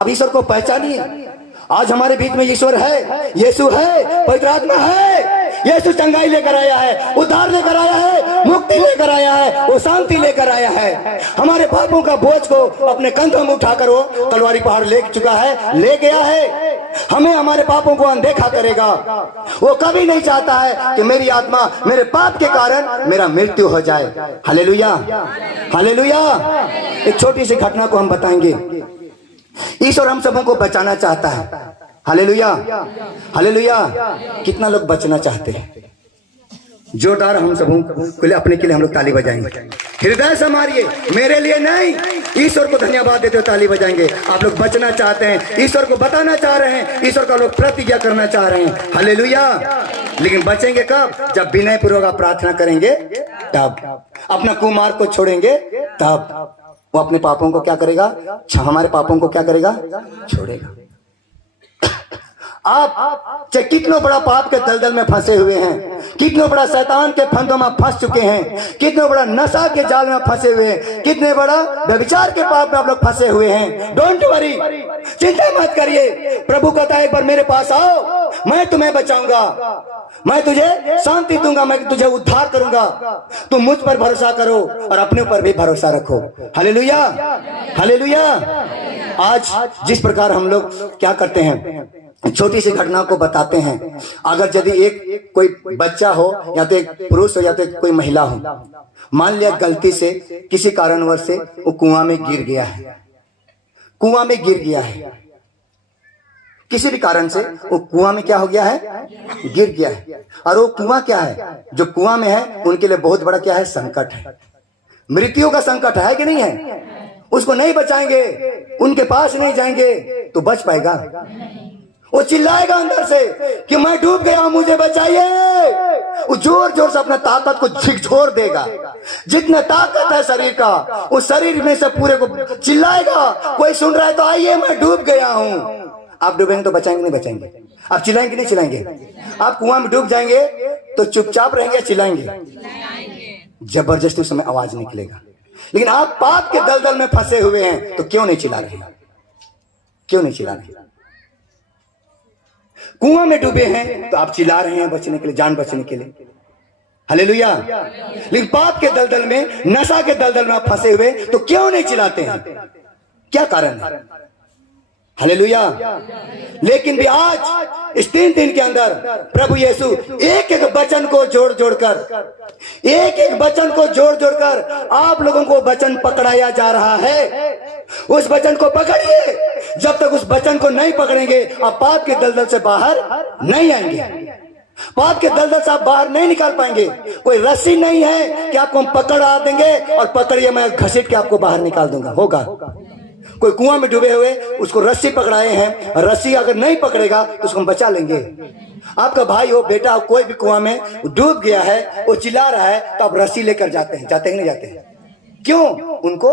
अब ईश्वर को पहचानिए। आज हमारे बीच में ईश्वर है, यीशु है, पवित्र आत्मा है। यीशु चंगाई लेकर आया है, उद्धार लेकर आया है, मुक्ति लेकर आया है, वो शांति लेकर आया है। हमारे पापों का बोझ को अपने कंधों में उठाकर वो कलवारी पहाड़ ले चुका है, ले गया है। हमें हमारे पापों को अनदेखा करेगा। वो कभी नहीं चाहता है कि मेरी आत्मा मेरे पाप के कारण मेरा मृत्यु हो जाए। Hallelujah, hallelujah. एक छोटी सी घटना को हम बताएंगे। ईश्वर हम सबों को बचाना चाहता है। Hallelujah, hallelujah. कितना लोग बचना चाहते हैं? जोरदार हम सबों के लिए, अपने के लिए हम लोग ताली बजाएंगे, हृदय से मारिए। मेरे लिए नहीं, ईश्वर को धन्यवाद देते हो, ताली बजाएंगे। आप लोग बचना चाहते हैं, ईश्वर को बताना चाह रहे हैं, ईश्वर का लोग प्रतिज्ञा करना चाह रहे हैं। हालेलुया। लेकिन बचेंगे कब? जब विनय पूर्वक प्रार्थना करेंगे, तब अपना कुमार्ग को छोड़ेंगे, तब वो अपने पापों को क्या करेगा? हमारे पापों को क्या करेगा? छोड़ेगा। आप चाहे कितनों बड़ा पाप के दलदल में फंसे हुए हैं, कितनों बड़ा शैतान के फंदों में फंस चुके हैं, कितने बड़ा नशा के जाल में फंसे हुए हैं, कितने बड़ा व्यभिचार के पाप में आप लोग फंसे हुए हैं, डोंट वरी, चिंता मत करिए। प्रभु कहता है एक बार मेरे पास आओ, मैं तुम्हें बचाऊंगा, मैं तुझे शांति दूंगा, मैं तुझे उद्धार करूंगा। तुम मुझ पर भरोसा करो और अपने ऊपर भी भरोसा रखो। Hallelujah, hallelujah. आज जिस प्रकार हम लोग क्या करते हैं, छोटी सी घटना को बताते हैं। अगर यदि एक कोई बच्चा हो, या तो एक पुरुष हो, या तो कोई महिला हो, मान लिया गलती से किसी कारणवश से वो कुआं में गिर गया है, कुआं में गिर गया है, किसी भी कारण से वो कुआं में क्या हो गया है? गिर गया है। और वो कुआं क्या है? जो कुआं में है उनके लिए बहुत बड़ा क्या है? संकट है, मृत्यु का संकट है कि नहीं है? उसको नहीं बचाएंगे, उनके पास नहीं जाएंगे तो बच पाएगा? वो चिल्लाएगा अंदर से कि मैं डूब गया, मुझे बचाइए। वो जोर जोर से अपना ताकत को झिकझोर देगा, जितना ताकत है शरीर का, उस शरीर में से पूरे को चिल्लाएगा। कोई सुन रहा है तो आइए, मैं डूब गया हूं। आप डूबेंगे तो बचाएंगे नहीं? बचाएंगे। आप चिल्लाएंगे नहीं? चिल्लाएंगे। आप कुआं में डूब जाएंगे तो चुपचाप रहेंगे, चिल्लाएंगे? जबरदस्ती उस समय आवाज निकलेगा। लेकिन आप पाप के दलदल में फंसे हुए हैं तो क्यों नहीं चिल्ला रहे? क्यों नहीं चिल्ला रहे? कुआं में डूबे हैं तो आप चिल्ला रहे हैं बचने के लिए, जान बचने के लिए। हालेलुया। लेकिन पाप के दलदल में, नशा के दलदल में आप फंसे हुए तो क्यों नहीं चिल्लाते हैं? क्या कारण है? हालेलुया। लेकिन भी आज इस 3 दिन के अंदर प्रभु यीशु एक एक वचन को जोड़ जोड़कर, एक एक वचन को जोड़ जोड़कर आप लोगों को वचन पकड़ाया जा रहा है। उस वचन को पकड़िए। जब तक उस वचन को नहीं पकड़ेंगे आप पाप के दलदल से बाहर नहीं आएंगे, पाप के दलदल से आप बाहर नहीं निकाल पाएंगे। कोई रस्सी नहीं है कि आपको हम पकड़ा देंगे और पकड़िए मैं घसीट के आपको बाहर निकाल दूंगा, होगा? कोई कुआं में डूबे हुए उसको रस्सी पकड़ाए हैं, रस्सी अगर नहीं पकड़ेगा तो उसको हम बचा लेंगे। आपका भाई हो, बेटा हो, कोई भी कुआं में डूब गया है, वो चिल्ला रहा है तो आप रस्सी लेकर जाते हैं, जाते हैं नहीं जाते हैं? क्यों? उनको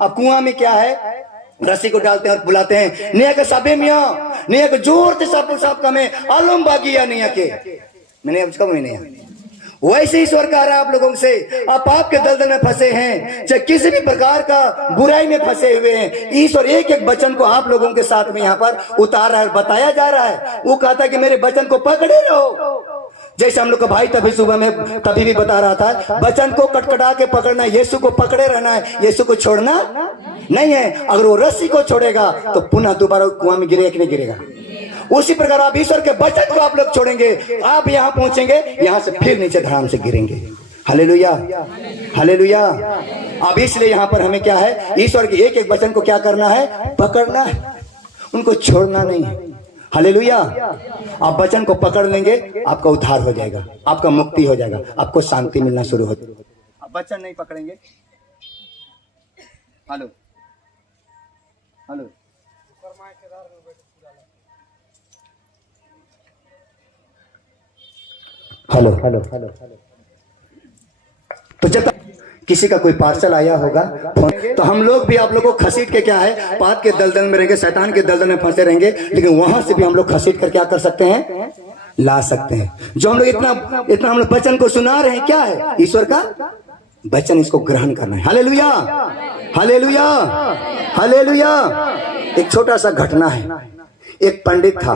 अब कुआं में क्या है? रस्सी को डालते हैं और बुलाते हैं, निया के साबे मियां, निया के जोर से सब का में आलम बागिया निया के, मैंने उसका मैंने। वैसे ईश्वर कह रहा है आप लोगों से, आप पाप के दलदल में फंसे हैं, चाहे किसी भी प्रकार का बुराई में फंसे हुए हैं, ईश्वर एक एक वचन को आप लोगों के साथ में यहाँ पर उतार रहा है, बताया जा रहा है। वो कहता है कि मेरे वचन को पकड़े रहो। जैसे हम लोग का भाई तभी सुबह में कभी भी बता रहा था, वचन को कटकटा के पकड़ना, यीशु को पकड़े रहना है, यीशु को छोड़ना नहीं है। अगर वो रस्सी को छोड़ेगा तो पुनः दोबारा कुआं में गिरेगा कि नहीं गिरेगा? उसी प्रकार आप ईश्वर के वचन को आप लोग छोड़ेंगे, आप यहाँ पहुंचेंगे, यहाँ से फिर नीचे धड़ाम से गिरेंगे। Hallelujah, hallelujah. अब इसलिए यहाँ पर हमें क्या है? ईश्वर के एक एक वचन को क्या करना है? पकड़ना है, उनको छोड़ना नहीं है। हालेलुया। आप वचन को पकड़ लेंगे, आपका उद्धार हो जाएगा, आपका मुक्ति हो जाएगा, आपको शांति मिलना शुरू हो जाएगा। आप वचन नहीं पकड़ेंगे। Hello hello, hello hello hello. तो जब किसी का कोई पार्सल आया होगा तो हम लोग भी आप लोगों को खसीट के क्या है? पाप के दलदल में रहेंगे, शैतान के दलदल में फंसे रहेंगे, लेकिन वहां से भी हम लोग खसीट कर क्या कर सकते हैं? ला सकते हैं। जो हम लोग इतना इतना हम लोग वचन को सुना रहे हैं, क्या है? ईश्वर का वचन, इसको ग्रहण करना है। Hallelujah, hallelujah, hallelujah. एक छोटा सा घटना है। एक पंडित था।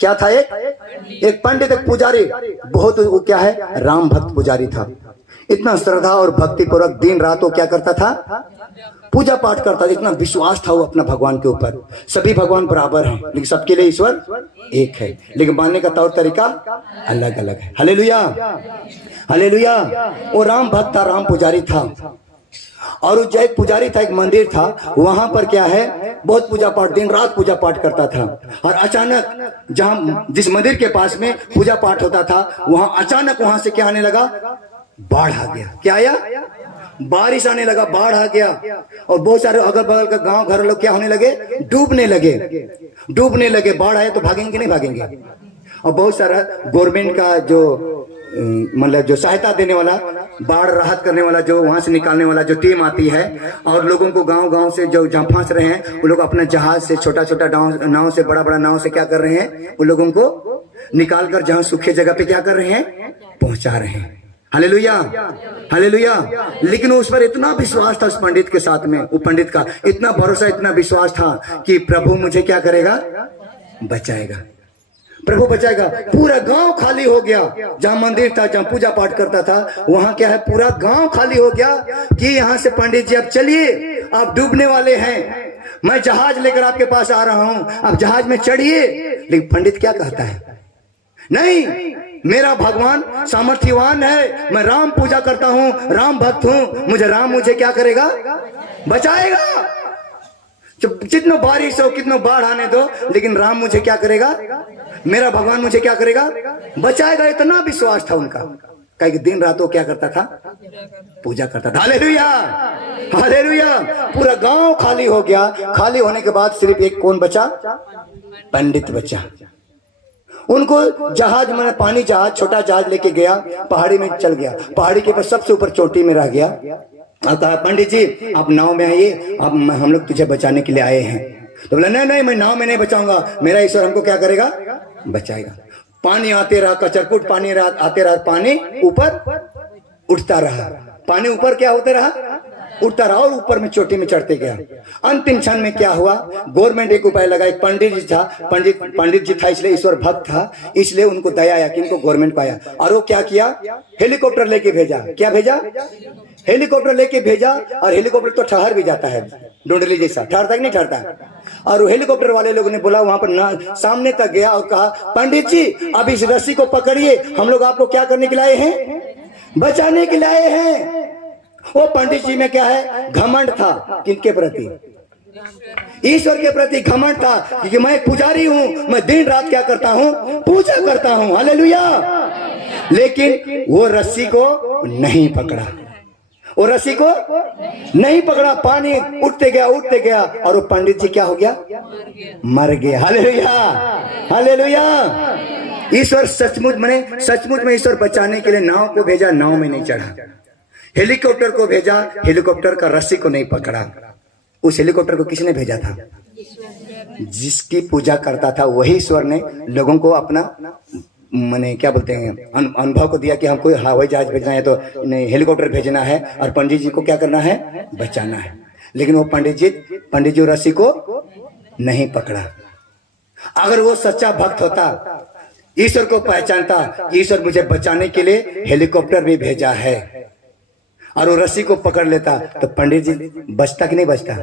क्या था? एक पंडित, एक पुजारी, बहुत वो क्या है, राम भक्त पुजारी था। इतना श्रद्धा और भक्ति पूर्वक दिन रात वो क्या करता था, पूजा पाठ करता था। इतना विश्वास था वो अपना भगवान के ऊपर। सभी भगवान बराबर हैं, लेकिन सबके लिए ईश्वर एक है, लेकिन मानने का तौर तरीका अलग अलग है। Hallelujah, hallelujah. वो राम भक्त था, राम पुजारी था। और जो एक पुजारी था, एक मंदिर था, वहां पर क्या है, बहुत पूजा पाठ, दिन रात पूजा पाठ करता था। और अचानक जहां जिस मंदिर के पास में पूजा पाठ होता था, वहां अचानक वहां से क्या आने लगा, बाढ़ आ गया। क्या आया? बारिश आने लगा, बाढ़ आ गया। और बहुत सारे अगल बगल का गांव घर लोग क्या होने लगे, डूबने लगे, डूबने लगे। बाढ़ आए तो भागेंगे नहीं भागेंगे। और बहुत सारा गवर्नमेंट का जो मतलब जो सहायता देने वाला, बाढ़ राहत करने वाला, जो वहां से निकालने वाला जो टीम आती है, और लोगों को गांव गांव से जो जहां फंस रहे हैं, वो लोग अपना जहाज से, छोटा छोटा नाव से, बड़ा बड़ा नाव से क्या कर रहे हैं, वो लोगों को निकाल कर जहां सूखे जगह पे क्या कर रहे हैं, पहुंचा रहे हैं। Hallelujah, hallelujah. लेकिन उस पर इतना विश्वास था, उस पंडित के साथ में, वो पंडित का इतना भरोसा, इतना विश्वास था कि प्रभु मुझे क्या करेगा, बचाएगा, प्रभु बचाएगा। पूरा गांव खाली हो गया। जहां मंदिर था, जहां पूजा पाठ करता था, वहां क्या है, पूरा गांव खाली हो गया कि यहां से पंडित जी अब चलिए, आप डूबने वाले हैं, मैं जहाज लेकर आपके पास आ रहा हूं, आप जहाज में चढ़िए। लेकिन पंडित क्या कहता है, नहीं, मेरा भगवान सामर्थ्यवान है, मैं राम पूजा करता हूं, राम भक्त हूं, मुझे राम मुझे क्या करेगा, बचाएगा। जितना बारिश हो, कितना बाढ़ आने दो, लेकिन राम मुझे क्या करेगा, मेरा भगवान मुझे क्या करेगा, बचाएगा। इतना विश्वास था उनका। कई दिन रात वो क्या करता था, पूजा करता था। Hallelujah, hallelujah. पूरा गांव खाली हो गया। खाली होने के बाद सिर्फ एक कौन बचा, पंडित बचा। उनको जहाज में, पानी जहाज, छोटा जहाज लेके गया, पहाड़ी में चल गया। पहाड़ी के पास सबसे ऊपर चोटी में रह गया। और कहा, पंडित जी आप नाव में आइए, अब हम लोग तुझे बचाने के लिए आए हैं। तो बोला, नहीं नहीं, मैं नाव में नहीं बचाऊंगा, मेरा ईश्वर हमको क्या करेगा, बचाएगा। पानी आते रहा, कचरकुट पानी आते रहा, पानी ऊपर उठता रहा, पानी ऊपर क्या होते रहा, उठता रहा, और ऊपर में चोटी में चढ़ते गया। अंतिम क्षण में क्या हुआ, गवर्नमेंट एक उपाय लगा। एक पंडित जी था, पंडित जी था, इसलिए ईश्वर भक्त था, इसलिए उनको दया आया कि इनको गवर्नमेंट पाया। और वो क्या किया, हेलीकॉप्टर लेके भेजा। क्या भेजा, हेलीकॉप्टर लेके भेजा। और हेलीकॉप्टर तो ठहर भी जाता है, डोंडली जैसा ठहरता कि नहीं ठहरता। और वो हेलीकॉप्टर वाले लोगों ने बोला, वहां पर सामने तक गया और कहा, पंडित जी अब इस रस्सी को पकड़िए, हम लोग आपको क्या करने के लिए आए हैं, बचाने के लिए आए हैं। वो पंडित जी में क्या है, घमंड था। किनके प्रति, ईश्वर के प्रति घमंड था, क्योंकि मैं एक पुजारी हूं, मैं दिन रात क्या करता हूं, पूजा करता हूं। हालेलुया। लेकिन वो रस्सी को नहीं पकड़ा, वो रस्सी को नहीं पकड़ा। पानी उठते गया, उठते गया, और वो पंडित जी क्या हो गया, मर गया। Hallelujah, hallelujah. ईश्वर सचमुच में ईश्वर बचाने के लिए नाव को भेजा, नाव में नहीं चढ़ा। हेलीकॉप्टर को भेजा, हेलीकॉप्टर का रस्सी को नहीं पकड़ा। उस हेलीकॉप्टर को किसने भेजा था, जिसकी पूजा करता था वही ईश्वर ने लोगों को अपना मैंने क्या बोलते हैं, अनुभव को दिया कि हमको हवाई जहाज भेजना है तो नहीं, हेलीकॉप्टर भेजना है, और पंडित जी को क्या करना है, बचाना है। लेकिन वो पंडित जी रस्सी को नहीं पकड़ा। अगर वो सच्चा भक्त होता, ईश्वर को पहचानता, ईश्वर मुझे बचाने के लिए हेलीकॉप्टर भी भेजा है, और वो रस्सी को पकड़ लेता, तो पंडित जी बचता कि नहीं बचता,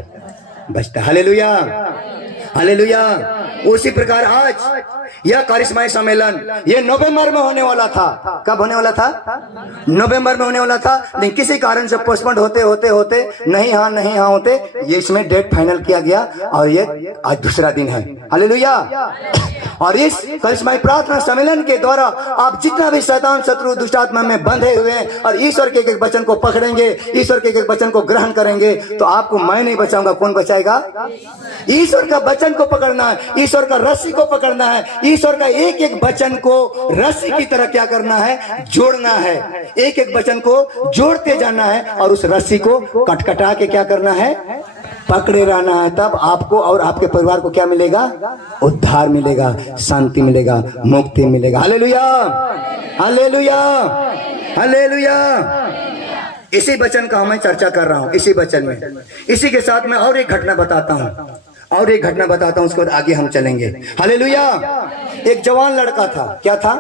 बचता। Hallelujah, hallelujah. उसी प्रकार आज यह करिश्माई सम्मेलन ये नवंबर में होने वाला था। कब होने वाला था, नवंबर में होने वाला था, लेकिन किसी कारण से पोस्टपोन होते होते होते नहीं हाँ होते ये इसमें डेट फाइनल किया गया, और ये आज दूसरा दिन है। हालेलुया। और इस करिश्माई प्रार्थना सम्मेलन के द्वारा आप जितना भी शैतान शत्रु दुष्ट आत्मा में बंधे हुए हैं, और ईश्वर के एक वचन को पकड़ेंगे, ईश्वर के एक वचन को ग्रहण करेंगे, तो आपको मैं नहीं बचाऊंगा, कौन बचाएगा, ईश्वर का वचन को पकड़ना है, ईश्वर का रस्सी को पकड़ना है, ईश्वर का एक एक वचन को रस्सी की तरह क्या करना है, जोड़ना है। एक एक वचन को जोड़ते जाना है, और उस रस्सी को कटकटा के क्या करना है, पकड़े रहना है। तब आपको और आपके परिवार को क्या मिलेगा, उद्धार मिलेगा, शांति मिलेगा, मुक्ति मिलेगा। Hallelujah, hallelujah, hallelujah. इसी वचन का मैं चर्चा कर रहा हूं, इसी वचन में। इसी के साथ मैं और एक घटना बताता हूं। और एक घटना बताता हूं, उसके बाद आगे हम चलेंगे। हालेलुया। एक जवान लड़का था। क्या था?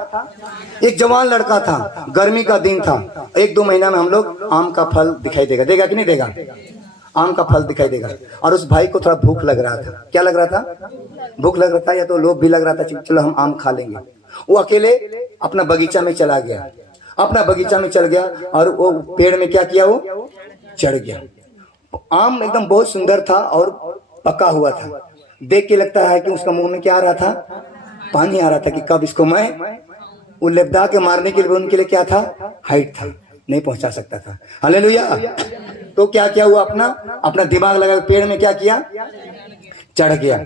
एक जवान लड़का था। गर्मी का दिन था। 1-2 महीना में हम लोग आम का फल दिखाई देगा। देगा कि नहीं देगा? आम का फल दिखाई देगा। और उस भाई को थोड़ा भूख लग रहा था। क्या लग रहा था? भूख लग रहा था, या तो लोभ भी लग रहा था, चलो हम आम खा लेंगे। वो अकेले अपना बगीचा में चला गया। अपना बगीचा में चल गया और वो पेड़ में क्या किया, वो चढ़ गया। आम एकदम बहुत सुंदर था और पका हुआ था। देख के लगता है कि उसका मुंह में क्या आ रहा था? पानी आ रहा था कि कब इसको मैं वो लेपदा के मारने के लिए, उनके लिए क्या था? हाइट था, नहीं पहुंचा सकता था। हालेलुया। तो क्या किया, हुआ अपना दिमाग लगा, पेड़ में क्या किया? चढ़ गया।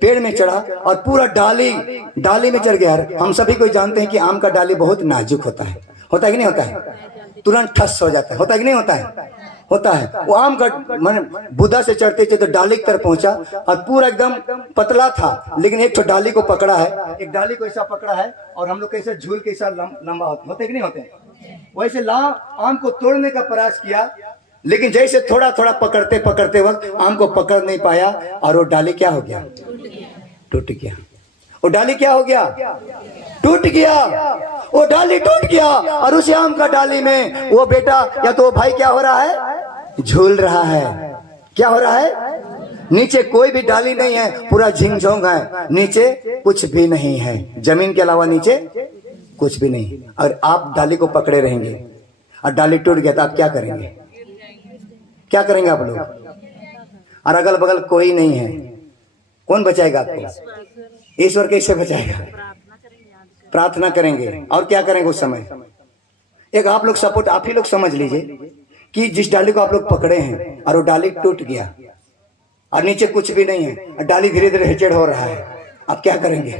पेड़ में चढ़ा और पूरा डाली में चढ़ गया। हम सभी को जानते हैं कि आम का डाली बहुत नाजुक होता है। होता है कि नहीं होता है? तुरंत ठस हो जाता है। होता है कि नहीं होता है? होता है। वो आम का मैंने बुदा से चढ़ते चढ़ते डाली की तरफ पहुंचा और पूरा एकदम पतला था, लेकिन एक तो डाली को पकड़ा है, एक डाली को ऐसा पकड़ा है और हम लोग कैसे झूल के ऐसा लंबा होते कि नहीं होते, वैसे आम को तोड़ने का प्रयास किया, लेकिन जैसे थोड़ा थोड़ा पकड़ते पकड़ते वक्त आम को पकड़ नहीं पाया और वो डाली क्या हो गया? टूट गया। वो डाली क्या हो गया? टूट गया। वो डाली टूट गया और उस आम का डाली में वो बेटा या तो वो भाई क्या हो रहा है? झूल रहा है। क्या हो रहा है? नीचे कोई भी डाली नहीं है, पूरा झिंगझोंग है, नीचे कुछ भी नहीं है, जमीन के अलावा नीचे कुछ भी नहीं। और आप डाली को पकड़े रहेंगे और डाली टूट गया तो आप क्या करेंगे? क्या करेंगे आप लोग? और अगल बगल कोई नहीं है, कौन बचाएगा आपको? ईश्वर कैसे बचाएगा? प्रार्थना करेंगे। और क्या करेंगे उस समय? एक आप लोग सपोर्ट, आप ही लोग समझ लीजिए कि जिस डाली को आप लोग पकड़े हैं और वो डाली टूट गया और नीचे कुछ भी नहीं है और डाली धीरे धीरे हिचड़ हो रहा है, आप क्या करेंगे?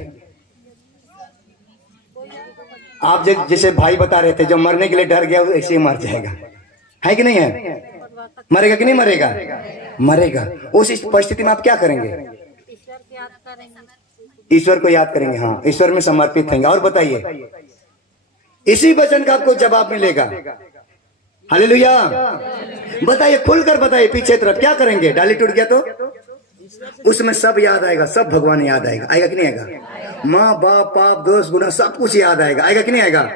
आप जैसे भाई बता रहे थे, जो मरने के लिए डर गया वो ऐसे ही मर जाएगा, है कि नहीं है? मरेगा कि नहीं मरेगा? मरेगा। उस परिस्थिति में आप क्या करेंगे? ईश्वर को याद करेंगे। हाँ, ईश्वर में समर्पित होंगे। और बताइए, इसी वचन का आपको जवाब मिलेगा। हालेलुया। बताइए, खुलकर बताइए, पीछे तरफ क्या करेंगे? डाली टूट गया तो उसमें सब याद आएगा, सब भगवान याद आएगा। आएगा कि नहीं आएगा? माँ बाप, पाप, दोष, गुनाह सब कुछ याद आएगा। आएगा कि नहीं आएगा?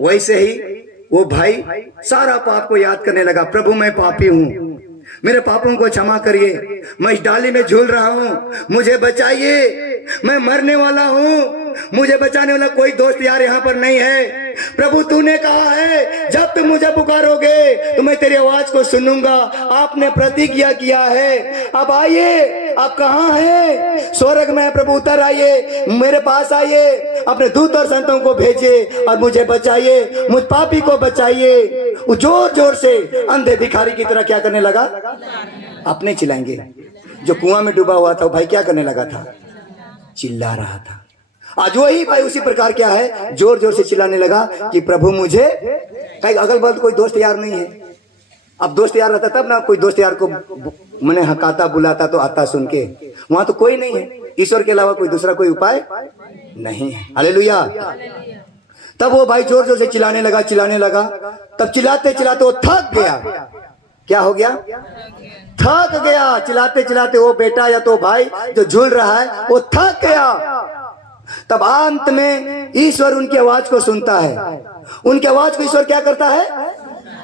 वैसे ही वो भाई सारा पाप को याद करने लगा। प्रभु मैं पापी हूँ, मेरे पापों को क्षमा करिए, मैं इस डाली में झूल रहा हूँ, मुझे बचाइए, मैं मरने वाला हूँ, मुझे बचाने वाला कोई दोस्त यार यहाँ पर नहीं है। प्रभु तूने कहा है जब तुम मुझे पुकारोगे तो मैं तेरी आवाज को सुनूंगा, आपने प्रतिज्ञा किया है। अब आइए, आप कहाँ हैं? स्वर्ग में प्रभु उतर आइए, मेरे पास आइए, अपने दूत और संतों को भेजिए और मुझे बचाइए, मुझ पापी को बचाइए। वो जोर जोर से अंधे भिखारी की तरह क्या करने लगा? अपने चिल्लाएंगे। जो कुआं में डूबा हुआ था वो भाई क्या करने लगा था? चिल्ला रहा था। आज वही भाई उसी प्रकार क्या है, जोर जोर से चिल्लाने लगा कि प्रभु मुझे, अगल बगल कोई दोस्त यार नहीं है। अब दोस्त यार रहता तब ना, कोई दोस्त यार को मैंने हकाता बुलाता तो आता सुन के, वहां तो कोई नहीं है। ईश्वर के अलावा कोई दूसरा कोई उपाय नहीं है। हालेलुया। तब वो भाई जोर जोर से चिल्लाने लगा। तब चिल्लाते चिल्लाते वो थक गया। क्या हो गया? थक गया। चिल्लाते चिल्लाते वो बेटा या तो भाई जो झूल रहा है वो थक गया। तब अंत में ईश्वर उनकी आवाज को सुनता है। उनकी आवाज को ईश्वर क्या करता है?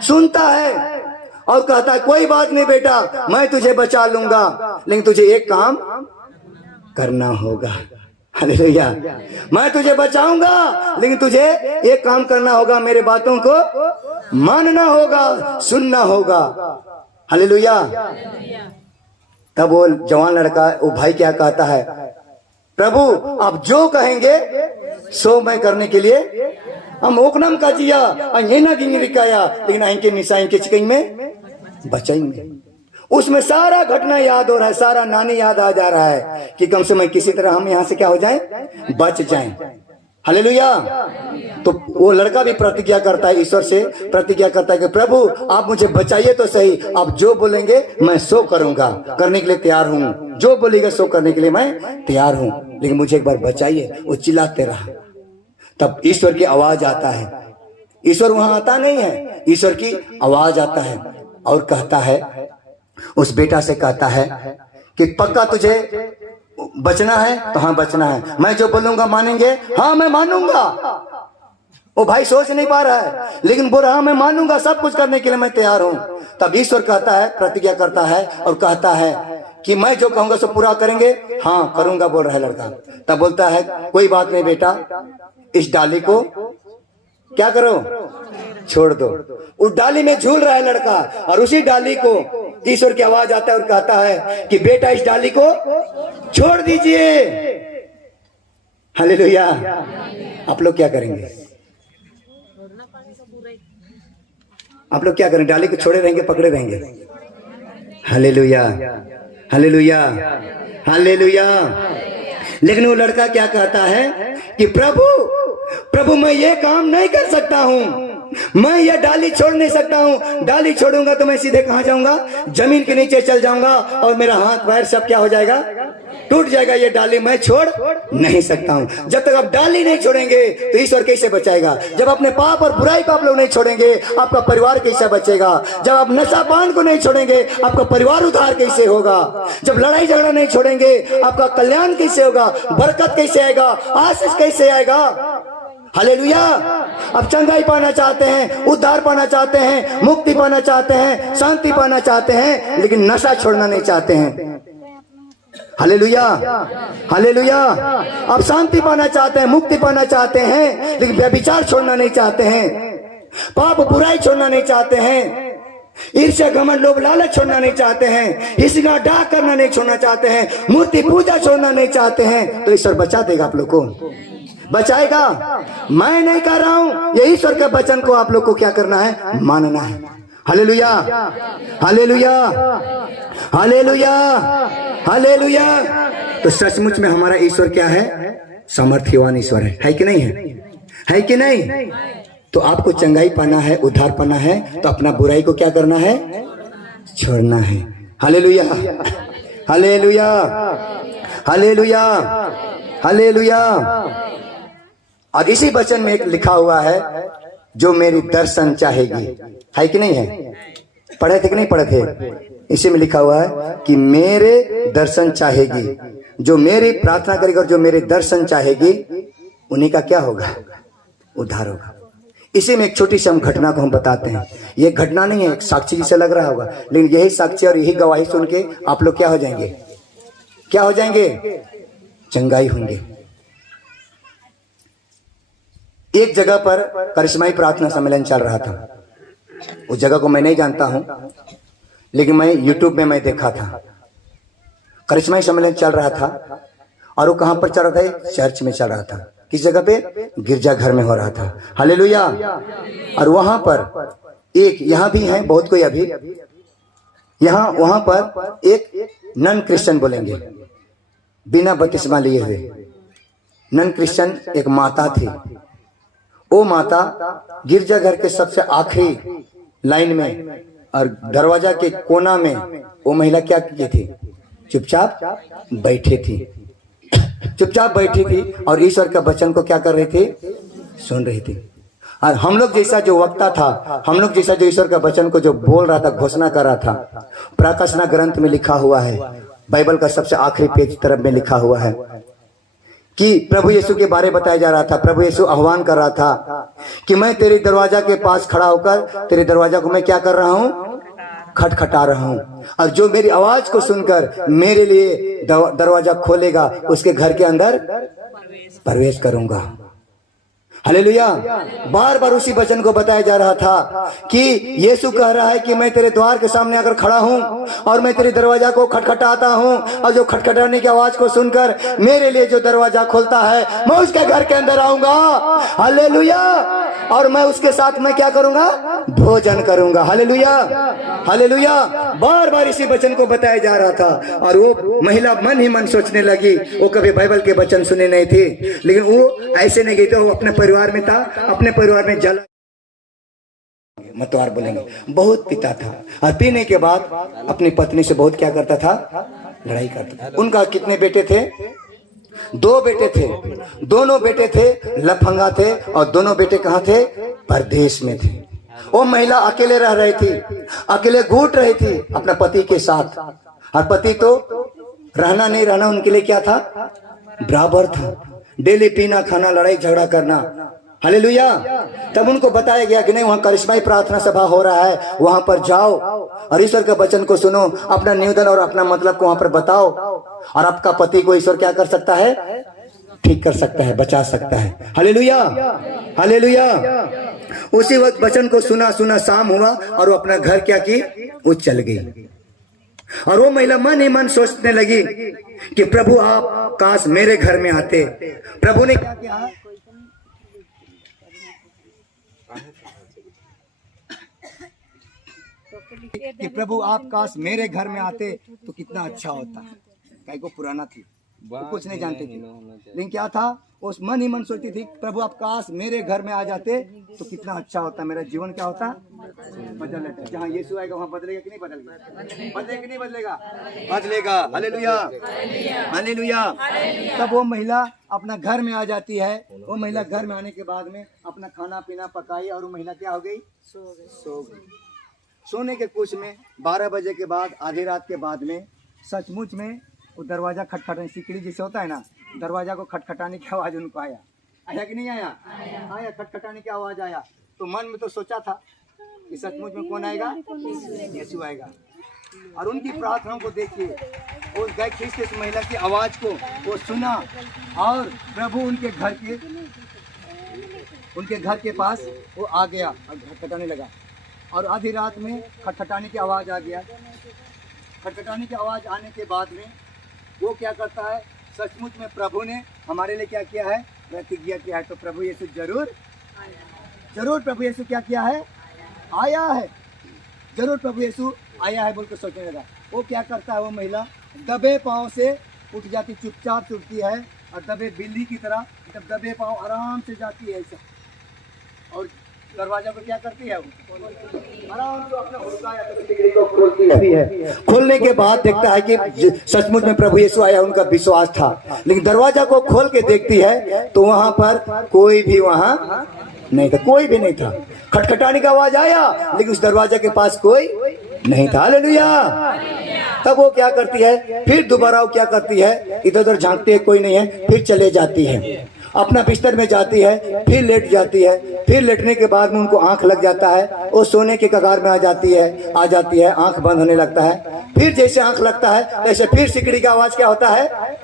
सुनता है और कहता है कोई बात नहीं बेटा, मैं तुझे बचा लूंगा, लेकिन तुझे एक काम करना होगा। हालेलुया। मैं तुझे बचाऊंगा, लेकिन तुझे एक काम करना होगा, मेरे बातों को मानना होगा, सुनना होगा। हालेलुया। तब वो जवान लड़का, वो भाई क्या कहता है? प्रभु आप जो कहेंगे सो मैं करने के लिए हम ओकनम का जिया ये ना गिरिकाया, लेकिन इनके निशाइन के चिकन में बचाएंगे। उसमें सारा घटना याद हो रहा है, सारा नानी याद आ जा रहा है कि कम से कम किसी तरह हम यहाँ से क्या हो जाएं? बच जाएं। हालेलुया। तो वो लड़का भी प्रतिज्ञा करता है, ईश्वर से प्रतिज्ञा करता है कि प्रभु आप मुझे बचाइए तो सही, आप जो बोलेंगे मैं सो करूंगा, करने के लिए तैयार हूँ, जो बोलेगा सो करने के लिए मैं तैयार हूँ, लेकिन मुझे एक बार बचाइए। वो चिल्लाते रहा। तब ईश्वर की आवाज आता है। ईश्वर वहां आता नहीं है, ईश्वर की आवाज आता है और कहता है, उस बेटा से कहता है कि पक्का तुझे बचना है तो हाँ बचना है, मैं जो बोलूंगा मानेंगे, हाँ मैं मानूंगा। वो भाई सोच नहीं पा रहा है, लेकिन बोल रहा मैं मानूंगा, सब कुछ करने के लिए मैं तैयार हूं। तब ईश्वर कहता है, प्रतिज्ञा करता है और कहता है कि मैं जो कहूंगा सो पूरा करेंगे। हाँ करूंगा बोल रहा है लड़का। तब बोलता है कोई बात नहीं बेटा, इस डाली को क्या करो, छोड़ दो। उस डाली में झूल रहा है लड़का, और उसी डाली को ईश्वर की आवाज आता है और कहता है कि बेटा इस डाली को छोड़ दीजिए। हालेलुया। आप लोग क्या करेंगे? आप लोग क्या करें? डाली को छोड़े रहेंगे, पकड़े रहेंगे? Hallelujah, hallelujah, hallelujah. लेकिन वो लड़का क्या कहता है कि प्रभु प्रभु मैं ये काम नहीं कर सकता हूं, मैं ये डाली छोड़ नहीं सकता हूं। डाली छोड़ूंगा तो मैं सीधे कहां जाऊंगा? जमीन के नीचे चल जाऊंगा और मेरा हाथ पैर सब क्या हो जाएगा? टूट जाएगा। ये डाली मैं छोड़ नहीं सकता हूं। जब तक आप डाली नहीं छोड़ेंगे तो ईश्वर कैसे बचाएगा? जब अपने पाप और बुराई को आप लोग नहीं छोड़ेंगे, आपका परिवार कैसे बचेगा? जब आप नशा पान को नहीं छोड़ेंगे, आपका परिवार उद्धार कैसे होगा? जब लड़ाई झगड़ा नहीं छोड़ेंगे, आपका कल्याण कैसे होगा? बरकत कैसे आएगा? आशीष कैसे आएगा? हालेलुया। अब चंगाई पाना चाहते हैं, उद्धार पाना चाहते हैं, मुक्ति पाना चाहते हैं, शांति पाना चाहते हैं, लेकिन नशा छोड़ना नहीं चाहते हैं। Hallelujah, hallelujah. अब शांति पाना चाहते हैं, मुक्ति पाना चाहते हैं, लेकिन व्यभिचार छोड़ना नहीं चाहते हैं, पाप बुराई छोड़ना नहीं चाहते हैं, ईर्ष्या घमंड लोभ लालच छोड़ना नहीं चाहते हैं, हिस्सा डाक करना नहीं छोड़ना चाहते हैं, मूर्ति पूजा छोड़ना नहीं चाहते हैं। तो ईश्वर बचा देगा आप लोग को, बचाएगा। मैं नहीं कर रहा हूं, ये ईश्वर के वचन को आप लोग को क्या करना है? मानना है। Hallelujah, hallelujah, hallelujah, hallelujah. तो सचमुच में हमारा ईश्वर क्या है? सामर्थ्यवान ईश्वर है कि नहीं है? है कि नहीं? तो आपको चंगाई पाना है, उद्धार पाना है, तो अपना बुराई को क्या करना है? छोड़ना है। Hallelujah, hallelujah, hallelujah, hallelujah. और इसी वचन में एक लिखा हुआ है, जो मेरी दर्शन चाहेगी। है कि नहीं है? पढ़े थे कि नहीं पढ़े थे? इसी में लिखा हुआ है कि मेरे दर्शन चाहेगी, जो मेरी प्रार्थना करेगी और जो मेरे दर्शन चाहेगी, उन्हीं का क्या होगा? उद्धार होगा। इसी में एक छोटी सी हम घटना को हम बताते हैं। ये घटना नहीं है, एक साक्षी जिसे लग रहा होगा, लेकिन यही साक्षी और यही गवाही सुन के आप लोग क्या हो जाएंगे? क्या हो जाएंगे? चंगाई होंगे। एक जगह पर करिश्माई प्रार्थना सम्मेलन चल रहा था। उस जगह को मैं नहीं जानता हूं, लेकिन मैं यूट्यूब में मैं देखा था। करिश्माई सम्मेलन चल रहा था, और वो कहां पर चल रहा था? चर्च में चल रहा था। किस जगह पे? गिरजाघर में हो रहा था। हालेलुया। और वहां पर एक, यहां भी है बहुत कोई अभी, यहां वहां पर एक नन क्रिश्चियन बोलेंगे, बिना बपतिस्मा लिए हुए नन क्रिश्चियन एक माता थी। वो माता गिरजाघर के सबसे आखिरी लाइन में और दरवाजा के कोना में वो महिला क्या की थी? चुपचाप बैठी थी, चुपचाप बैठी थी और ईश्वर का वचन को क्या कर रही थी? सुन रही थी। और हम लोग जैसा जो वक्ता था, हम लोग जैसा जो ईश्वर का वचन को जो बोल रहा था, घोषणा कर रहा था, प्रकाशना ग्रंथ में लिखा हुआ है, बाइबल का सबसे आखिरी पेज तरफ में लिखा हुआ है कि प्रभु यीशु के बारे बताया जा रहा था। प्रभु यीशु आह्वान कर रहा था कि मैं तेरे दरवाजा के पास खड़ा होकर तेरे दरवाजा को मैं क्या कर रहा हूं? खटखटा रहा हूं, और जो मेरी आवाज को सुनकर मेरे लिए दरवाजा खोलेगा, उसके घर के अंदर प्रवेश करूंगा। हालेलुया। बार बार उसी वचन को बताया जा रहा था कि यीशु कह रहा है कि मैं तेरे द्वार के सामने आकर खड़ा हूं और मैं तेरे दरवाजा को खटखटाता हूं, और जो खटखटाने की आवाज को सुनकर मेरे लिए जो दरवाजा खोलता है, मैं उसके घर के अंदर आऊंगा। हालेलुया। और मैं उसके साथ मैं क्या करूंगा? भोजन करूंगा। Hallelujah, hallelujah. बार बार इसी वचन को बताया जा रहा था, और वो महिला मन ही मन सोचने लगी, वो कभी बाइबल के वचन सुने नहीं थी, लेकिन वो ऐसे नहीं गई थी, वो अपने परिवार में था, अपने परिवार में जला मतवार बोलेंगे, बहुत पीता था, और पीने के बाद अपनी पत्नी से बहुत क्या करता था? लड़ाई करता था। उनका कितने बेटे थे? 2 बेटे थे। दोनों बेटे थे लफंगा थे, और दोनों बेटे कहाँ थे? परदेश में थे। वो महिला अकेले रह रही थी, अकेले घूट रही थी अपने पति के साथ, और पति तो रहना नहीं रहना उनके लिए क्या था? बराबर था। डेली पीना खाना, लड़ाई झगड़ा करना। हालेलुया। तब उनको बताया गया कि नहीं, वहां करिश्माई प्रार्थना सभा हो रहा है, वहां पर जाओ और ईश्वर के वचन को सुनो, अपना निवेदन और अपना मतलब को वहां पर बताओ, और आपका पति को ईश्वर क्या कर सकता है? ठीक कर सकता है, बचा सकता है। Hallelujah, hallelujah. उसी वक्त वचन को सुना सुना शाम हुआ और वो अपना घर क्या की? वो चल गई। और वो महिला मन ही मन सोचने लगी कि प्रभु आप काश मेरे घर में आते। प्रभु ने क्या किया? कि प्रभु आप काश मेरे घर में आते तो कितना अच्छा होता। कहीं को पुराना थी, वो कुछ नहीं जानती थी, लेकिन क्या था, उस मन ही मन सोचती थी प्रभु आप काश मेरे घर में आ जाते तो कितना अच्छा होता, मेरा जीवन क्या होता? बदल लेता। जहाँ यीशु आएगा वहाँ बदलेगा कि नहीं बदलेगा? बदलेगा कि नहीं बदलेगा? बदलेगा। Hallelujah, hallelujah. तब वो महिला अपना घर में आ जाती है। वो महिला घर में आने के बाद में अपना खाना पीना पकाई और वो महिला क्या हो गई? सो गई। सोने के कुछ में 12 बजे के बाद, आधी रात के बाद में सचमुच में वो दरवाजा खटखटाने, सिकड़ी जैसे होता है ना, दरवाजा को खटखटाने की आवाज उनको आया। आया कि नहीं आया? आया, खटखटाने की आवाज आया। तो मन में तो सोचा था कि सचमुच में कौन आएगा? यीशु आएगा। और उनकी प्रार्थनाओं को देखिए, वो गए खींचते इस महिला की आवाज को वो सुना और प्रभु उनके घर के पास वो आ गया और खटखटाने लगा। और आधी रात में खटखटाने की आवाज़ आ गया। खटखटाने की आवाज़ आने के बाद में वो क्या करता है? सचमुच में प्रभु ने हमारे लिए क्या किया है? प्रतिज्ञा किया है। तो प्रभु यीशु जरूर प्रभु यीशु क्या किया है? आया है। जरूर प्रभु यीशु आया है बोल के सोचने लगा। वो क्या करता है? वो महिला दबे पाँव से उठ जाती, चुपचाप से उठती है और दबे बिल्ली की तरह जब दबे पाँव आराम से जाती है ऐसा, और दरवाजा को क्या करती है? आराम से अपना हुक्का या तो सिकड़ी को खोलती है। खोलने के बाद देखता है कि सचमुच में प्रभु यीशु आया। उनका विश्वास था, लेकिन दरवाजा को खोल के देखती है तो वहां पर कोई भी वहां नहीं था, कोई भी नहीं था। खटखटाने का आवाज आया लेकिन उस दरवाजा के पास कोई नहीं था। हालेलुया। तब वो क्या करती है? फिर दोबारा वो क्या करती है? इधर उधर झांकती है, कोई नहीं है, फिर चले जाती है, अपना बिस्तर में जाती है, फिर लेट जाती है। फिर लेटने के बाद में उनको आंख लग जाता है, वो सोने के कगार में आ जाती है, आंख बंद होने लगता है। फिर जैसे आंख लगता है वैसे फिर सिकड़ी का आवाज क्या होता है?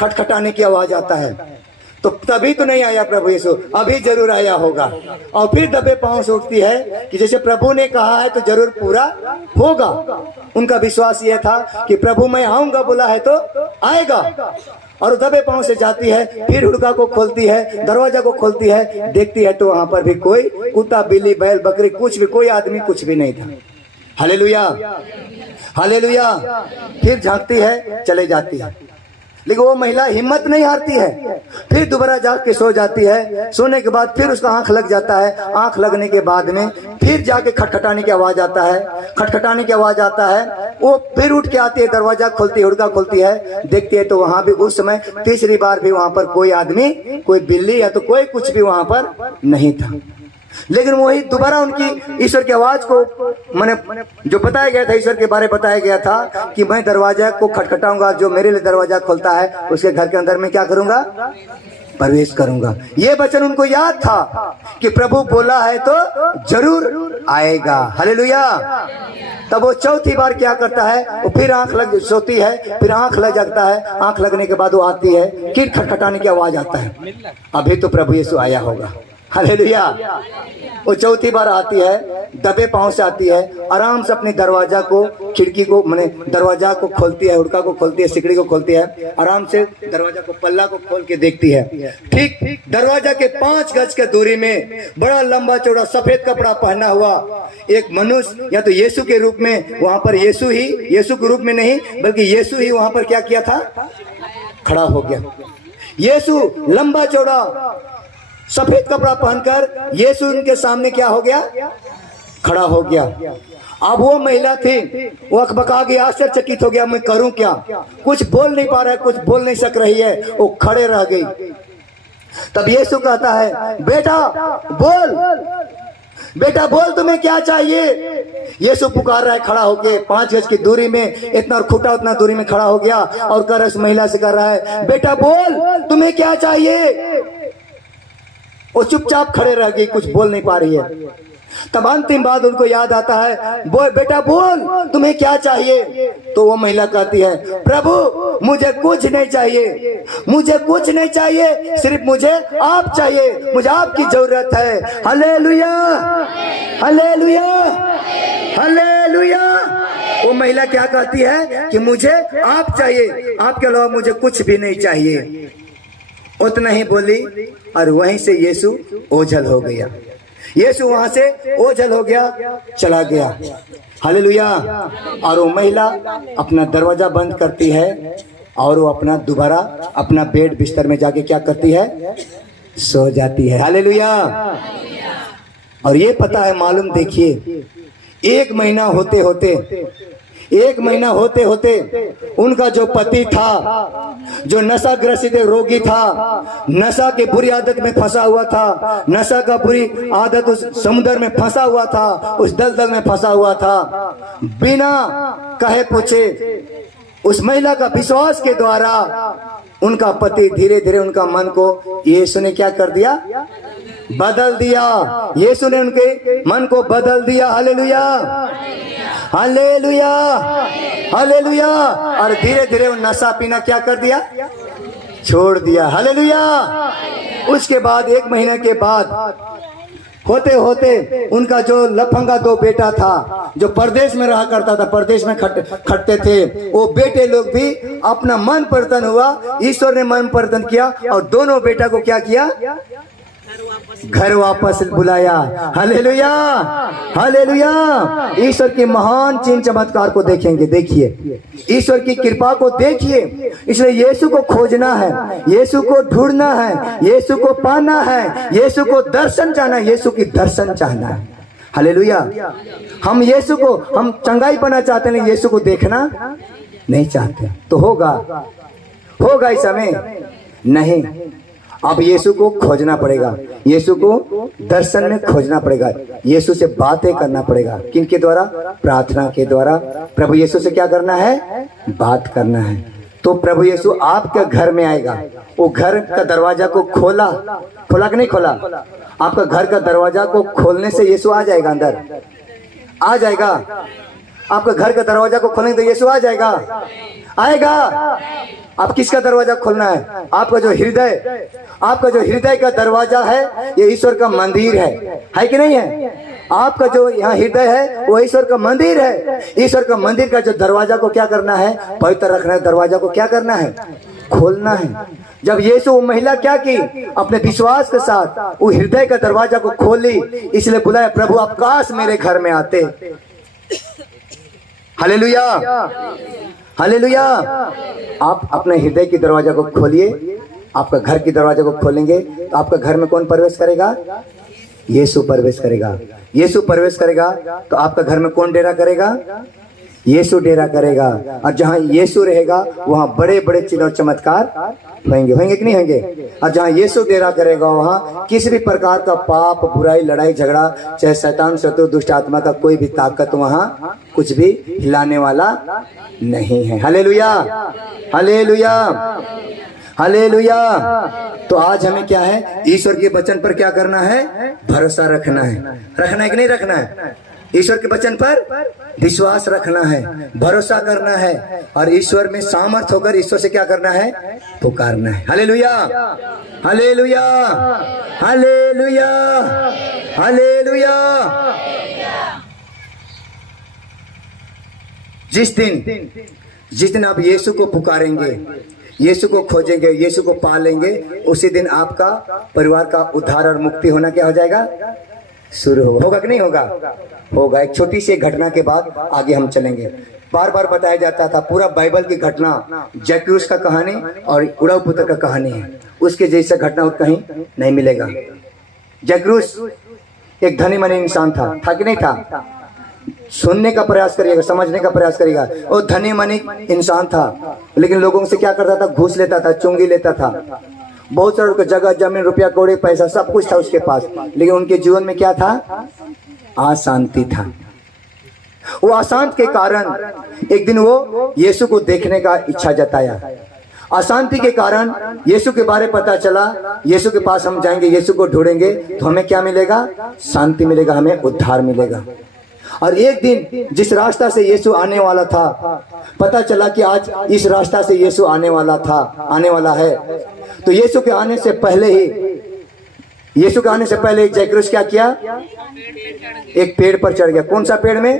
खटखटाने की आवाज आता है। तो तभी तो नहीं आया प्रभु यीशु, अभी जरूर आया होगा। और फिर दबे पांव से उठती है कि जैसे प्रभु ने कहा है तो जरूर पूरा होगा। उनका विश्वास ये था कि प्रभु मैं आऊंगा बोला है तो आएगा। और दबे पांव से जाती है, फिर हुड़का को खोलती है, दरवाजा को खोलती है, देखती है तो वहां पर भी कोई कुत्ता बिल्ली बैल बकरी कुछ भी, कोई आदमी कुछ भी नहीं था। Hallelujah, hallelujah. फिर झांकती है, चले जाती है, लेकिन वो महिला हिम्मत नहीं हारती है। फिर दोबारा जाग के सो जाती है। सोने के बाद फिर उसका आंख लग जाता है। आंख लगने के बाद में फिर जाके खटखटाने की आवाज आता है, खटखटाने की आवाज आता है। वो फिर उठ के आती है, दरवाजा खोलती है, हुड़का खोलती है, देखती है तो वहां भी उस समय तीसरी बार भी वहां पर कोई आदमी, कोई बिल्ली या तो कोई कुछ भी वहां पर नहीं था। लेकिन वही दोबारा उनकी ईश्वर की आवाज को मैंने जो बताया गया था, ईश्वर के बारे में बताया गया था कि मैं दरवाजा को खटखटाऊंगा, जो मेरे लिए दरवाजा खोलता है उसके घर के अंदर में क्या करूंगा? प्रवेश करूंगा। ये वचन उनको याद था कि प्रभु बोला है तो जरूर आएगा। हालेलुया। तब वो चौथी बार क्या करता है? वो फिर आंख लग सोती है, फिर आंख लग जाता है। आंख लगने के बाद वो आती है, फिर खटखटाने की आवाज आता है, अभी तो प्रभु यीशु आया होगा। हालेलुया। वो चौथी बार आती है, दबे पांव से आती है, आराम से अपने दरवाजा को, खिड़की को, माने दरवाजा को खोलती है, हुड़का को खोलती है, सिकड़ी को खोलती है, आराम से दरवाजा को, पल्ला को खोल के देखती है। ठीक दरवाजा के 5 गज के दूरी में बड़ा लंबा चौड़ा सफेद कपड़ा पहना हुआ एक मनुष्य, या तो यीशु के रूप में, वहां पर यीशु के रूप में नहीं बल्कि यीशु ही वहां पर क्या किया था? खड़ा हो गया। यीशु लंबा चौड़ा सफेद कपड़ा पहनकर यीशु उनके सामने क्या हो गया? खड़ा हो गया। अब वो महिला थी, वो अकबका गई, आश्चर्यचकित हो गया, मैं करूं क्या? कुछ बोल नहीं पा रहा है, कुछ बोल नहीं सक रही है, वो खड़े रह गई। तब यीशु कहता है, बेटा बोल। बेटा बोल तुम्हें क्या चाहिए। यीशु पुकार रहा है खड़ा होके, 5 गज की दूरी में, इतना खुटा उतना दूरी में खड़ा हो गया और कर उस महिला से कर रहा है, बेटा बोल तुम्हें क्या चाहिए। वो चुपचाप खड़े रह गई, कुछ बोल नहीं पा रही है। तब अंतिम बात उनको याद आता है, बेटा बोल तुम्हें क्या चाहिए। तो वो महिला कहती है, प्रभु मुझे कुछ नहीं चाहिए, मुझे कुछ नहीं चाहिए, सिर्फ मुझे आप चाहिए, मुझे आपकी जरूरत है। Hallelujah, hallelujah, hallelujah. वो महिला क्या कहती है कि मुझे आप चाहिए, आपके अलावा मुझे कुछ भी नहीं चाहिए। उतना ही बोली और वहीं से यीशु ओझल हो गया। यीशु वहां से ओझल हो गया, चला गया। हालेलुया। और वो महिला अपना दरवाजा बंद करती है और वो अपना दोबारा अपना बेड बिस्तर में जाके क्या करती है, सो जाती है। हालेलुया। और ये पता है, मालूम देखिए, 1 महीना होते होते उनका जो पति था, जो नशा ग्रसित रोगी था, नशा की बुरी आदत में फंसा हुआ था, नशा का बुरी आदत उस समुद्र में फंसा हुआ था, उस दलदल में फंसा हुआ था, बिना कहे पूछे उस महिला का विश्वास के द्वारा उनका पति धीरे धीरे उनका मन को यीशु ने क्या कर दिया, बदल दिया। यीशु ने उनके मन को बदल दिया। Hallelujah, hallelujah, hallelujah. और धीरे धीरे वो नशा पीना क्या कर दिया, छोड़ दिया। हालेलुया। उसके बाद 1 महीने के बाद होते होते उनका जो लफंगा 2 बेटा था, जो परदेश में रहा करता था, परदेश में खटते थे, वो बेटे लोग भी अपना मन परिवर्तन हुआ, ईश्वर ने मन परिवर्तन किया और दोनों बेटा को क्या किया, घर वापस बुलाया। Hallelujah, hallelujah. ईश्वर के महान चिन्ह चमत्कार को देखेंगे। देखिए ईश्वर की कृपा को देखिए। इसलिए यीशु को खोजना है, यीशु को ढूंढना है, यीशु को पाना है, यीशु को दर्शन चाहना है, यीशु की दर्शन चाहना है। हालेलुया। हम यीशु को, हम चंगाई पाना चाहते हैं, यीशु को देखना नहीं चाहते। तो होगा इस समय नहीं। अब यीशु को खोजना पड़ेगा, यीशु को दर्शन में खोजना पड़ेगा, यीशु से बातें करना पड़ेगा। किनके द्वारा, प्रार्थना के द्वारा। प्रभु यीशु से क्या करना है, बात करना है। तो प्रभु यीशु आपके घर में आएगा। वो घर का दरवाजा को खोला कि नहीं खोला, आपका घर का दरवाजा को खोलने से यीशु आ जाएगा, अंदर आ जाएगा। आपका घर का दरवाजा को खोलने तो यीशु आ जाएगा, आएगा। आप किसका दरवाजा खोलना है, आपका जो हृदय, आपका जो हृदय का दरवाजा है, ये ईश्वर का मंदिर है कि नहीं है। आपका जो यहाँ हृदय है वो ईश्वर का मंदिर है। ईश्वर का मंदिर का जो दरवाजा को क्या करना है, पवित्र रखना है। दरवाजा को क्या करना है, खोलना है। जब यीशु महिला क्या की, अपने विश्वास के साथ वो हृदय का दरवाजा को खोली, इसलिए बुलाया, प्रभु आप काश मेरे घर में आते। Hallelujah, hallelujah. आप अपने हृदय की दरवाजा को खोलिए। आपका घर की दरवाजा को खोलेंगे तो आपका घर में कौन प्रवेश करेगा, यीशु प्रवेश करेगा। यीशु प्रवेश करेगा तो आपका घर में कौन डेरा करेगा, यीशु डेरा करेगा। और जहाँ यीशु रहेगा वहाँ बड़े बड़े चिन्ह और चमत्कार होंगे कि नहीं होंगे। और जहाँ यीशु डेरा करेगा वहाँ किसी भी प्रकार का पाप, बुराई, लड़ाई झगड़ा, चाहे शैतान, शत्रु, दुष्ट आत्मा का कोई भी ताकत वहाँ कुछ भी हिलाने वाला नहीं है। Hallelujah, hallelujah, hallelujah. तो आज हमें क्या है, ईश्वर के वचन पर क्या करना है, भरोसा रखना है। रखना है कि नहीं रखना है, ईश्वर के वचन पर विश्वास रखना है, भरोसा करना है और ईश्वर में सामर्थ होकर ईश्वर से क्या करना है, पुकारना है। Hallelujah, hallelujah, hallelujah, hallelujah. जिस दिन आप यीशु को पुकारेंगे, यीशु को खोजेंगे, यीशु को पा लेंगे, उसी दिन आपका परिवार का उद्धार और मुक्ति होना क्या हो जाएगा, शुरू होगा कि नहीं होगा, होगा। एक छोटी सी घटना के बाद आगे हम चलेंगे। बार बार बताया जाता था, पूरा बाइबल की घटना जैक्यूस का कहानी और उड़ाऊ पुत्र का कहानी है, उसके जैसा घटना कहीं नहीं मिलेगा। जैक्यूस एक धनी मनी इंसान था कि नहीं था। सुनने का प्रयास करिएगा, समझने का प्रयास करिएगा। वो धनी मनी इंसान था, लेकिन लोगों से क्या करता था, घूस लेता था, चुंगी लेता था। बहुत सारे जगह, जमीन, रुपया, कौड़ी, पैसा सब कुछ था उसके पास, लेकिन उनके जीवन में क्या था, अशांति था। वो अशांत के कारण एक दिन वो यीशु को देखने का इच्छा जताया। अशांति के कारण यीशु के बारे पता चला, यीशु के पास हम जाएंगे, यीशु को ढूंढेंगे तो हमें क्या मिलेगा? शांति मिलेगा, हमें उद्धार मिलेगा। और एक दिन जिस रास्ता से यीशु आने वाला था, पता चला कि आज इस रास्ता से यीशु आने वाला है। तो यीशु के आने से पहले जैकरुस क्या किया? एक पेड़ पर चढ़ गया। कौन सा पेड़ में?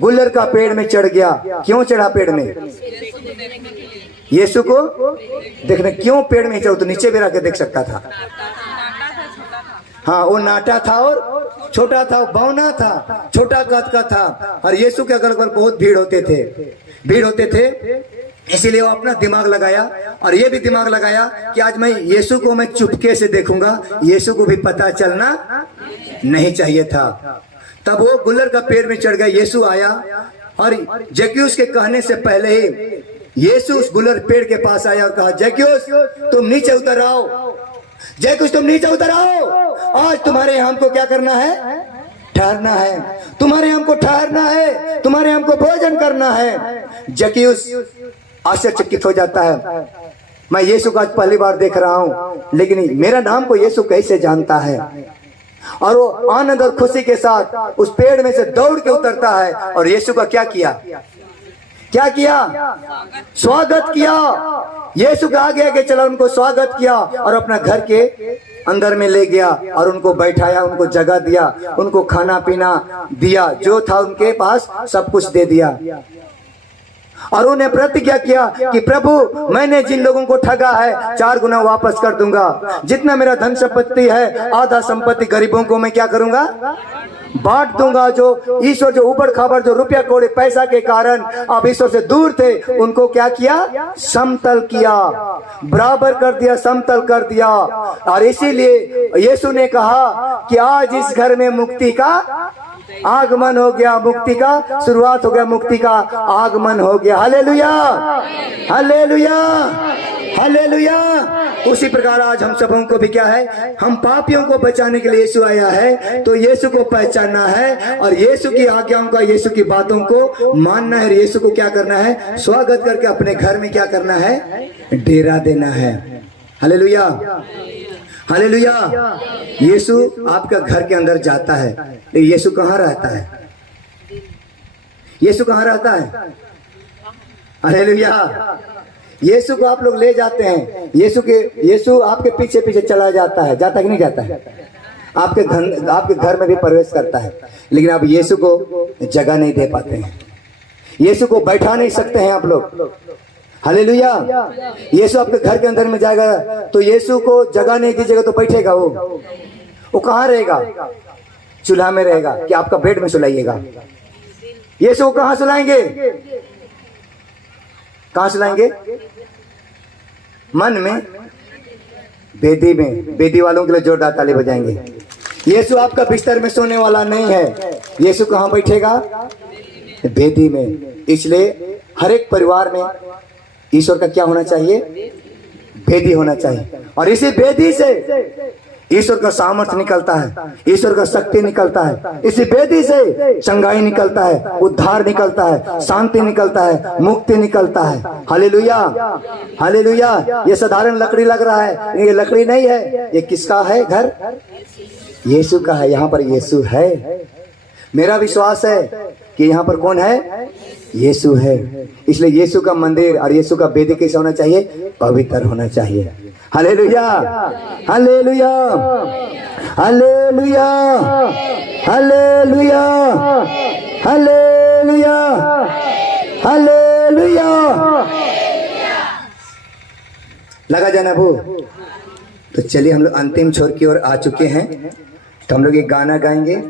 गुलर का पेड़ में चढ़ गया। क्यों चढ़ा पेड़ में? यीशु को देखने। क्यों पेड़ में चढ़ा? तो नीचे भी रह के देख सकता था। हाँ, वो नाटा था और छोटा था, बौना था, छोटा कद का था। और यीशु के अगल बगल बहुत भीड़ होते थे। इसीलिए वो अपना दिमाग लगाया और ये भी दिमाग लगाया कि आज मैं यीशु को मैं चुपके से देखूंगा, यीशु को भी पता चलना नहीं चाहिए था। तब वो गुलर का पेड़ में चढ़ गया। यीशु आया और जक्यूस के कहने से पहले ही यीशु उस गुलर पेड़ के पास आया और कहा, जक्यूस तुम नीचे उतर आओ, जक्यूस तुम नीचे उतर आओ। आज तुम्हारे यहाँ हमको क्या करना है? ठहरना है। तुम्हारे हमको ठहरना है, तुम्हारे हमको भोजन करना है। जक्यूस आश्चर्यचकित हो जाता है, मैं यीशु को आज पहली बार देख रहा हूं, लेकिन मेरा नाम को यीशु कैसे जानता है? और वो आनंद और खुशी के साथ उस पेड़ में से दौड़ के उतरता है और यीशु का क्या किया? स्वागत किया। यीशु के आगे आगे चला, उनको स्वागत किया और अपना घर के अंदर में ले गया और उनको बैठाया, उनको जगह दिया, उनको खाना पीना दिया, जो था उनके पास सब कुछ दे दिया। और उन्हें प्रतिज्ञा किया कि प्रभु मैंने जिन लोगों को ठगा है 4 गुना वापस कर दूंगा। जितना मेरा धन संपत्ति है आधा संपत्ति गरीबों को मैं क्या करूंगा? बांट दूंगा। जो ईश्वर जो ऊबड़ खाबड़ जो रुपया कौड़ी पैसा के कारण अब ईश्वर से दूर थे, उनको क्या किया? समतल किया, बराबर कर दिया, समतल कर दिया। और इसीलिए यीशु ने कहा कि आज इस घर में मुक्ति का आगमन हो गया, मुक्ति का शुरुआत हो गया, मुक्ति का आगमन हो गया। Hallelujah, hallelujah, hallelujah. उसी प्रकार आज हम सबों को भी क्या है? हम पापियों को बचाने के लिए यीशु आया है, तो यीशु को पहचानना है और यीशु की आज्ञाओं का, यीशु की बातों को मानना है। यीशु को क्या करना है? स्वागत करके अपने घर में क्या करना है? डेरा देना है। Hallelujah, hallelujah. यीशु आपका घर के अंदर जाता है, लेकिन यीशु कहाँ रहता है? यीशु कहाँ रहता है? हालेलुया। यीशु को आप लोग ले जाते हैं, यीशु आपके पीछे पीछे चला जाता है, जाता कि नहीं जाता है? आपके घर में भी प्रवेश करता है, लेकिन आप यीशु को जगह नहीं दे पाते हैं, यीशु को बैठा नहीं सकते हैं आप लोग। हालेलुया। यीशु आपके घर के अंदर में जाएगा तो यीशु को जगह नहीं दीजिएगा तो बैठेगा वो कहाँ रहेगा? चूल्हा में रहेगा कि आपका बेड में सुलाइएगा? यीशु को कहाँ सुलाएंगे? कहाँ सुलाएंगे? मन में, बेदी में। बेदी वालों के लिए जोरदार ताली बजाएंगे। यीशु आपका बिस्तर में सोने वाला नहीं है। यीशु कहाँ बैठेगा? बेदी में। इसलिए हर एक परिवार में ईश्वर का क्या होना चाहिए? बेदी होना चाहिए। और इसी बेदी से ईश्वर का सामर्थ्य निकलता है, ईश्वर का शक्ति निकलता है। इसी बेदी से चंगाई निकलता है, उद्धार निकलता है, शांति निकलता है, मुक्ति निकलता है। Hallelujah, hallelujah. ये साधारण लकड़ी लग रहा है, ये लकड़ी नहीं है। ये किसका है घर? यीशु का है। यहाँ पर यीशु है। मेरा विश्वास है कि यहाँ पर कौन है? यीशु है। इसलिए यीशु का मंदिर और यीशु का वेदी कैसा होना चाहिए? पवित्र होना चाहिए। Hallelujah, hallelujah, hallelujah, hallelujah, hallelujah, hallelujah. लगा जाना वो। तो चलिए हम लोग अंतिम छोर की ओर आ चुके हैं, तो हम लोग एक गाना गाएंगे।